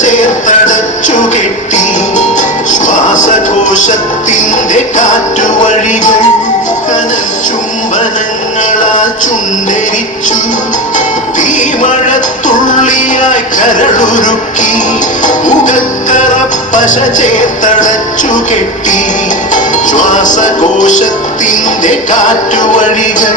ചേർത്തടച്ചു കെട്ടി. ശ്വാസകോശത്തിന്റെ കാറ്റുവഴികൾ ചുംബനങ്ങളാ ചുണ്ടരിച്ചു. തീമഴത്തുള്ളിയായി കരളുരുക്കി. മുഖക്കറ പശ ചേർത്തടച്ചു കെട്ടി. ശ്വാസകോശത്തിന്റെ കാറ്റുവഴികൾ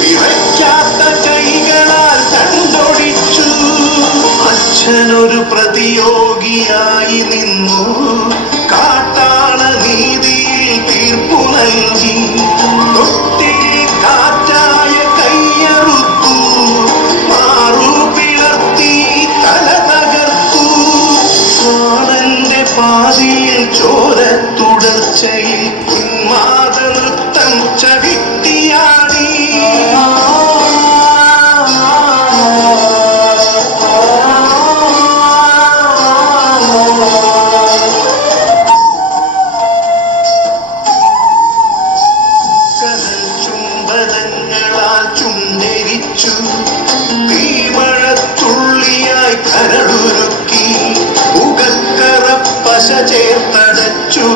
വിറയ്ക്കാത്ത കൈകളാൽ കണ്ടൊടിച്ചു. അച്ഛനൊരു പ്രതിയോഗിയായി നിന്നു. കാട്ടാള നീതിയിൽ തീർപ്പു നൽകി. ചോര തുടർച്ചയിൽ കയ്യറുത്തു ചുണ്ടരിച്ചു തീമഴത്തുള്ളിയായി കരളുരുക്കി പശ ചേർത്തടച്ചു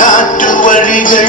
കാറ്റുവഴികൾ